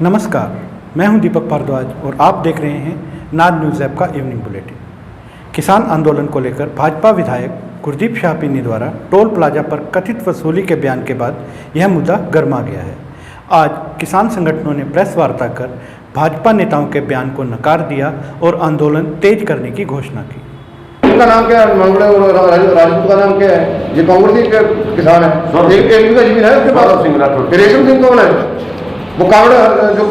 नमस्कार, मैं हूं दीपक भारद्वाज और आप देख रहे हैं नाद न्यूज़ ऐप का इवनिंग बुलेटिन। किसान आंदोलन को लेकर भाजपा विधायक गुरदीप शाहपिनी द्वारा टोल प्लाजा पर कथित वसूली के बयान के बाद यह मुद्दा गर्मा गया है। आज किसान संगठनों ने प्रेस वार्ता कर भाजपा नेताओं के बयान को नकार दिया और आंदोलन तेज करने की घोषणा की। इनका नाम क्या है? मंगले और राजपूत का नाम क्या है? ये कांग्रेसी के किसान है। एक बीघा जमीन है उसके पास। रेशम सिंह कौन है? वो कांवड़ जो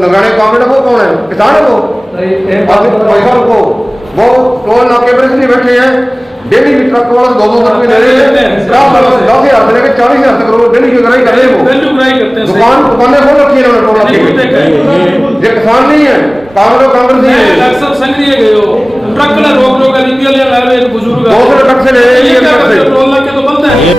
लगाने कांवड़ वो कौन है? किसान है वो। पैसा रुको, वो टोल नाके पर इसलिए बैठे हैं। डेली भी ट्रक वाला 2-2 रुपये ले रहे हैं। 10,000 से लेकर 40,000 तक डेली की गराई कर रहे हैं। दुकानें खोल रखी है टोल नाके। ये किसान नहीं है, कांग्रेसी है। संग्रिय गए हो ट्रक ना रोक लो एक बुजुर्ग 200 ट्रक से ले रहे हैं। टोल नाके तो बंद है।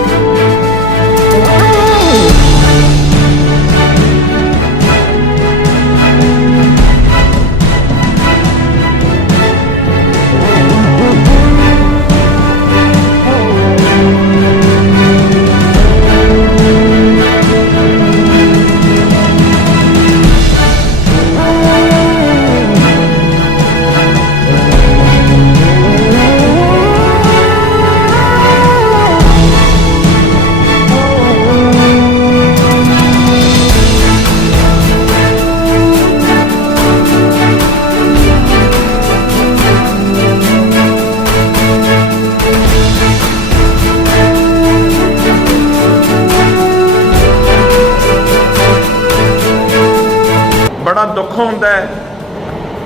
बड़ा दुख होता है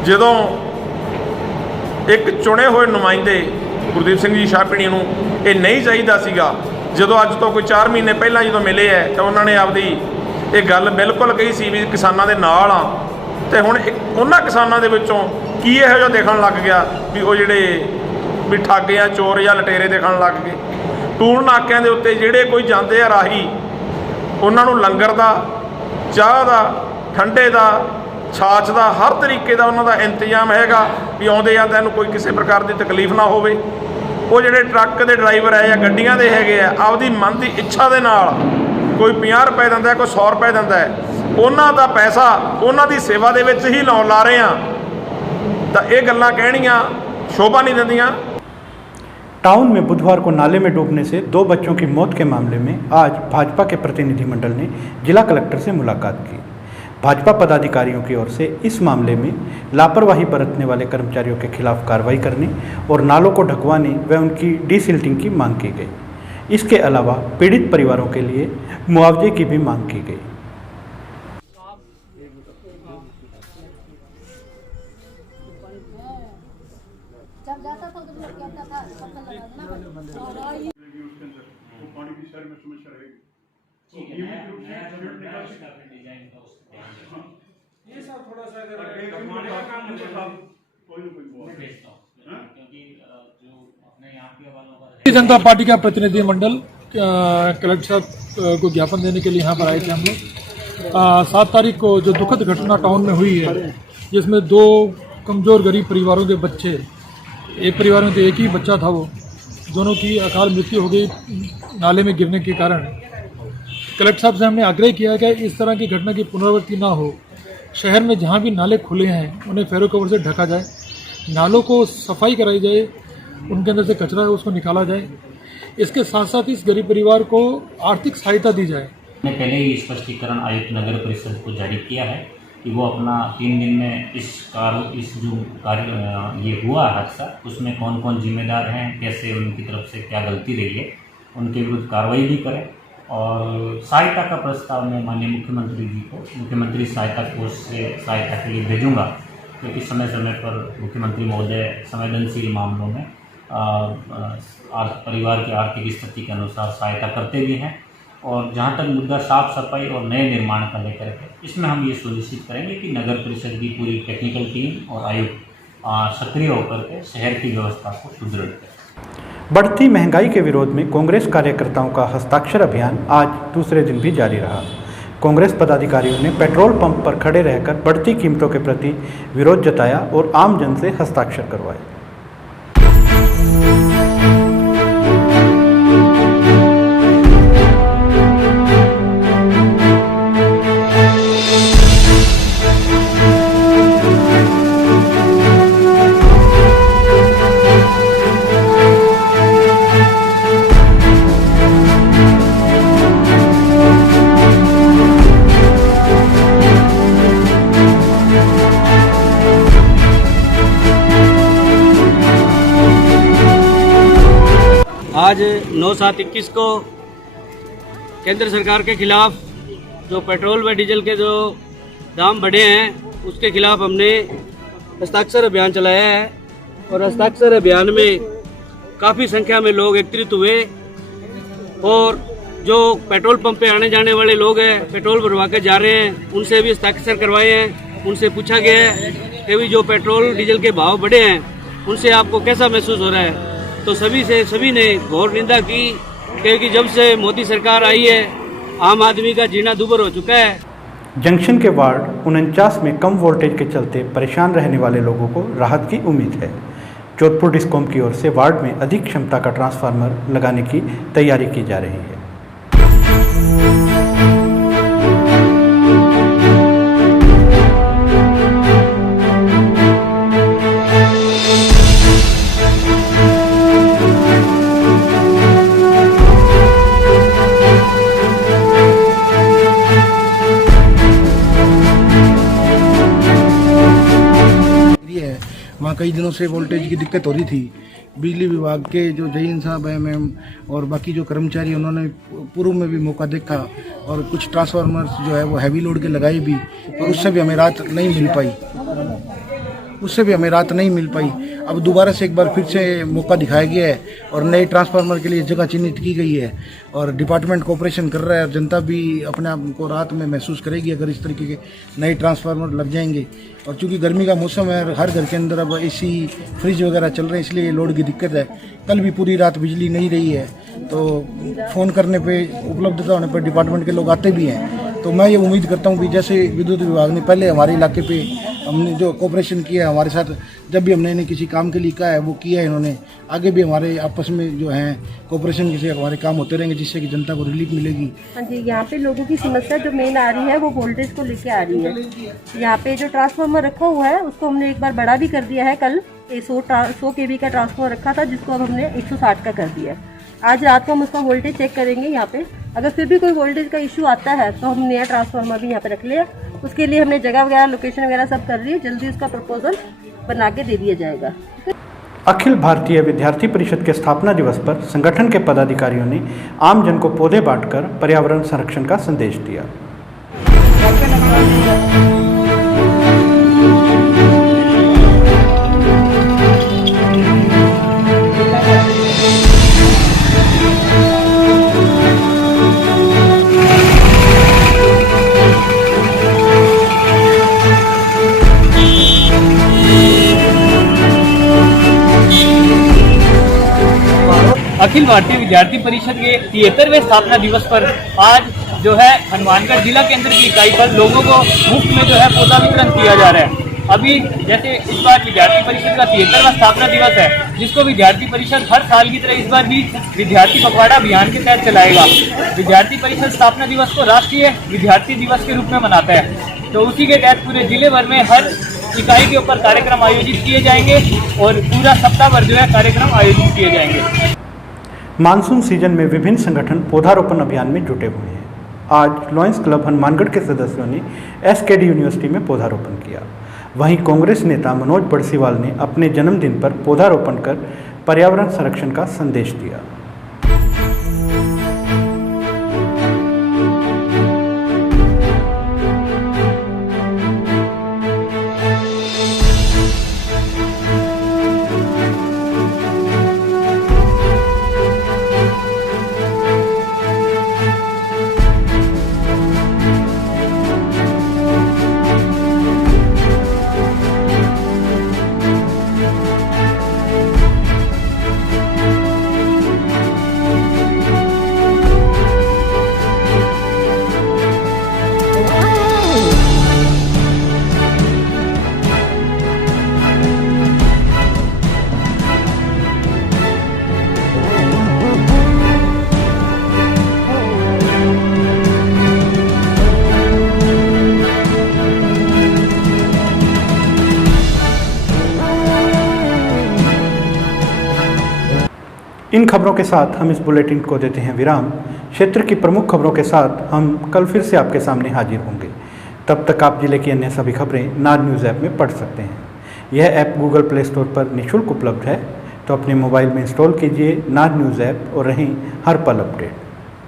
ਜਦੋਂ एक चुने हुए नुमाइंदे गुरदीप सिंह जी शाहपिनी ਨੂੰ ਇਹ नहीं चाहिए ਸੀਗਾ। ਜਦੋਂ ਅੱਜ ਤੋਂ ਕੋਈ 4 ਮਹੀਨੇ ਪਹਿਲਾਂ ਜਦੋਂ ਮਿਲੇ ਹੈ ਤਾਂ ਉਹਨਾਂ ਨੇ ਆਪਦੀ ਇਹ ਗੱਲ ਬਿਲਕੁਲ ਕਹੀ ਸੀ ਵੀ ਕਿਸਾਨਾਂ ਦੇ ਨਾਲ ਆ ਤੇ ਹੁਣ ਉਹਨਾਂ ਕਿਸਾਨਾਂ ਦੇ ਵਿੱਚੋਂ ਕੀ ਇਹੋ ਜਿਹਾ ਦੇਖਣ ਲੱਗ ਗਿਆ ਵੀ ਉਹ ਜਿਹੜੇ ਵੀ ਠੱਗ ਜਾਂ ਚੋਰ ਜਾਂ ਲਟੇਰੇ ਦੇਖਣ ਲੱਗ ਗਏ। ਟੂਲ ਨਾਕਿਆਂ ਦੇ ਉੱਤੇ ਜਿਹੜੇ ਕੋਈ ਜਾਂਦੇ ਆ ਰਾਹੀ ਉਹਨਾਂ ਨੂੰ ਲੰਗਰ ਦਾ, ਚਾਹ ਦਾ, ਠੰਡੇ ਦਾ, ਛਾਛ ਦਾ, ਹਰ ਤਰੀਕੇ ਦਾ ਉਹਨਾਂ ਦਾ ਇੰਤਜ਼ਾਮ ਹੈਗਾ ਵੀ ਆਉਂਦੇ ਜਾਂਦਿਆਂ ਨੂੰ ਕੋਈ ਕਿਸੇ ਪ੍ਰਕਾਰ ਦੀ ਤਕਲੀਫ ਨਾ ਹੋਵੇ। ਉਹ ਜਿਹੜੇ ਟਰੱਕ ਦੇ ਡਰਾਈਵਰ ਹੈ ਜਾਂ ਗੱਡੀਆਂ ਦੇ ਹੈਗੇ ਆ ਆਪਦੀ ਮਨ ਦੀ ਇੱਛਾ ਦੇ ਨਾਲ ਕੋਈ 50 ਰੁਪਏ ਦਿੰਦਾ, ਕੋਈ 100 ਰੁਪਏ ਦਿੰਦਾ ਹੈ, ਉਹਨਾਂ ਦਾ ਪੈਸਾ ਉਹਨਾਂ ਦੀ ਸੇਵਾ ਦੇ ਵਿੱਚ ਹੀ ਲਾਉਣ ਲਾ ਰਹੇ ਆ ਤਾਂ ਇਹ ਗੱਲਾਂ ਕਹਿਣੀਆਂ ਸ਼ੋਭਾ नहीं ਦਿੰਦੀਆਂ। टाउन में बुधवार को नाले में डूबने से 2 बच्चों की मौत के मामले में आज भाजपा के प्रतिनिधिमंडल ने जिला कलेक्टर से मुलाकात की। भाजपा पदाधिकारियों की ओर से इस मामले में लापरवाही बरतने वाले कर्मचारियों के खिलाफ कार्रवाई करने और नालों को ढकवाने व उनकी डीसिल्टिंग की मांग की गई। इसके अलावा पीड़ित परिवारों के लिए मुआवजे की भी मांग की गई। जब जाता था तो लोग कहता था पत्थर लगा देना वो पानी की शहर में समस्या रहेगी। ठीक है, नया डिजाइन का उस ये सब थोड़ा सा अगर कमाने का काम मुझे कोई भेजता हूं क्योंकि जो अपने यहाँ के वालों का भारतीय जनता पार्टी का प्रतिनिधिमंडल कलेक्टर साहब को ज्ञापन देने के लिए यहाँ पर आए थे हम लोग। 7 तारीख को जो दुखद घटना टाउन में हुई है जिसमें 2 कमज़ोर गरीब परिवारों के बच्चे, एक परिवार में तो एक ही बच्चा था, वो दोनों की अकाल मृत्यु हो गई नाले में गिरने के कारण। कलेक्टर साहब से हमने आग्रह किया कि इस तरह की घटना की पुनरावृत्ति ना हो। शहर में जहाँ भी नाले खुले हैं उन्हें फेरो कवर से ढका जाए, नालों को सफाई कराई जाए, उनके अंदर से कचरा है उसको निकाला जाए। इसके साथ साथ इस गरीब परिवार को आर्थिक सहायता दी जाए। हमने पहले ही स्पष्टीकरण आयुक्त नगर परिषद को जारी किया है कि वो अपना 3 दिन में इस जो कार्य ये हुआ हादसा उसमें कौन कौन जिम्मेदार हैं, कैसे उनकी तरफ से क्या गलती रही है, उनके विरुद्ध कार्रवाई भी करें। और सहायता का प्रस्ताव मैं माननीय मुख्यमंत्री जी को मुख्यमंत्री सहायता कोष से सहायता के लिए भेजूंगा क्योंकि समय समय पर मुख्यमंत्री महोदय संवेदनशील मामलों में परिवार की आर्थिक स्थिति के अनुसार सहायता करते भी हैं। और जहाँ तक मुद्दा साफ सफाई और नए निर्माण का लेकर के इसमें हम ये सुनिश्चित करेंगे कि नगर परिषद की पूरी टेक्निकल टीम और आयुक्त सक्रिय होकर के शहर की व्यवस्था को सुदृढ़ करें। बढ़ती महंगाई के विरोध में कांग्रेस कार्यकर्ताओं का हस्ताक्षर अभियान आज दूसरे दिन भी जारी रहा। कांग्रेस पदाधिकारियों ने पेट्रोल पंप पर खड़े रहकर बढ़ती कीमतों के प्रति विरोध जताया और आम जन से हस्ताक्षर करवाए। आज 9/7/21 को केंद्र सरकार के खिलाफ जो पेट्रोल व डीजल के जो दाम बढ़े हैं उसके खिलाफ हमने हस्ताक्षर अभियान चलाया है और हस्ताक्षर अभियान में काफ़ी संख्या में लोग एकत्रित हुए और जो पेट्रोल पंप पे आने जाने वाले लोग हैं पेट्रोल भरवा के जा रहे हैं उनसे भी हस्ताक्षर करवाए हैं। उनसे पूछा गया है कि भी जो पेट्रोल डीजल के भाव बढ़े हैं उनसे आपको कैसा महसूस हो रहा है, तो सभी ने घोर निंदा की क्योंकि जब से मोदी सरकार आई है आम आदमी का जीना दूभर हो चुका है। जंक्शन के वार्ड 49 में कम वोल्टेज के चलते परेशान रहने वाले लोगों को राहत की उम्मीद है। जोधपुर डिस्कॉम की ओर से वार्ड में अधिक क्षमता का ट्रांसफार्मर लगाने की तैयारी की जा रही है। वहाँ कई दिनों से वोल्टेज की दिक्कत हो रही थी। बिजली विभाग के जो जहीन साहब हैं मैम और बाकी जो कर्मचारी उन्होंने पूर्व में भी मौका देखा और कुछ ट्रांसफार्मर्स जो है वो हैवी लोड के लगाए भी और उससे भी हमें राहत नहीं मिल पाई। अब दोबारा से एक बार फिर से मौका दिखाया गया है और नए ट्रांसफार्मर के लिए जगह चिन्हित की गई है और डिपार्टमेंट कोऑपरेशन कर रहा है और जनता भी अपने आप को राहत में महसूस करेगी अगर इस तरीके के नए ट्रांसफार्मर लग जाएंगे। और चूंकि गर्मी का मौसम है हर घर के अंदर अब एसी फ्रिज वगैरह चल रहे हैं इसलिए लोड की दिक्कत है। कल भी पूरी रात बिजली नहीं रही है तो फ़ोन करने पे उपलब्धता होने पर डिपार्टमेंट के लोग आते भी हैं। तो मैं ये उम्मीद करता हूँ कि जैसे विद्युत विभाग ने पहले हमारे इलाके पे हमने जो कोऑपरेशन किया है हमारे साथ, जब भी हमने इन्हें किसी काम के लिए कहा है वो किया है इन्होंने, आगे भी हमारे आपस में जो है कोऑपरेशन से हमारे काम होते रहेंगे जिससे कि जनता को रिलीफ मिलेगी। हाँ जी, यहाँ पे लोगों की समस्या जो मेन आ रही है वो वोल्टेज को लेके आ रही है। यहाँ पे जो ट्रांसफार्मर रखा हुआ है उसको हमने एक बार बड़ा भी कर दिया है। कल 100 kV का ट्रांसफार्मर रखा था जिसको अब हमने 160 का कर दिया है। आज रात को हम उसका वोल्टेज चेक करेंगे यहाँ पे, अगर फिर भी कोई वोल्टेज का इशू आता है तो हम नया ट्रांसफार्मर भी यहाँ पे रख लिया। उसके लिए हमने जगह वगैरह लोकेशन वगैरह सब कर रही है, जल्दी उसका प्रपोजल बना के दे दिया जाएगा। अखिल भारतीय विद्यार्थी परिषद के स्थापना दिवस पर संगठन के पदाधिकारियों ने आम जन को पौधे बांटकर पर्यावरण संरक्षण का संदेश दिया। अखिल भारतीय विद्यार्थी परिषद के 73वें स्थापना दिवस पर आज जो है हनुमानगढ़ जिला केंद्र की इकाई पर लोगों को मुफ्त में जो है पौधा वितरण किया जा रहा है। अभी जैसे इस बार विद्यार्थी परिषद का 73वां स्थापना दिवस है जिसको विद्यार्थी परिषद हर साल की तरह इस बार भी विद्यार्थी पखवाड़ा अभियान के तहत चलाएगा। विद्यार्थी परिषद स्थापना दिवस को राष्ट्रीय विद्यार्थी दिवस के रूप में मनाता है, तो उसी के तहत पूरे जिले भर में हर इकाई के ऊपर कार्यक्रम आयोजित किए जाएंगे और पूरा सप्ताह भर जो है कार्यक्रम आयोजित किए जाएंगे। मानसून सीजन में विभिन्न संगठन पौधारोपण अभियान में जुटे हुए हैं। आज लॉयंस क्लब हनुमानगढ़ के सदस्यों ने SKD यूनिवर्सिटी में पौधारोपण किया। वहीं कांग्रेस नेता मनोज बड़सीवाल ने अपने जन्मदिन पर पौधारोपण कर पर्यावरण संरक्षण का संदेश दिया। इन खबरों के साथ हम इस बुलेटिन को देते हैं विराम। क्षेत्र की प्रमुख खबरों के साथ हम कल फिर से आपके सामने हाजिर होंगे। तब तक आप जिले की अन्य सभी खबरें नाद न्यूज़ ऐप में पढ़ सकते हैं। यह ऐप गूगल प्ले स्टोर पर निःशुल्क उपलब्ध है। तो अपने मोबाइल में इंस्टॉल कीजिए नाज न्यूज़ ऐप और रहें हर पल अपडेट।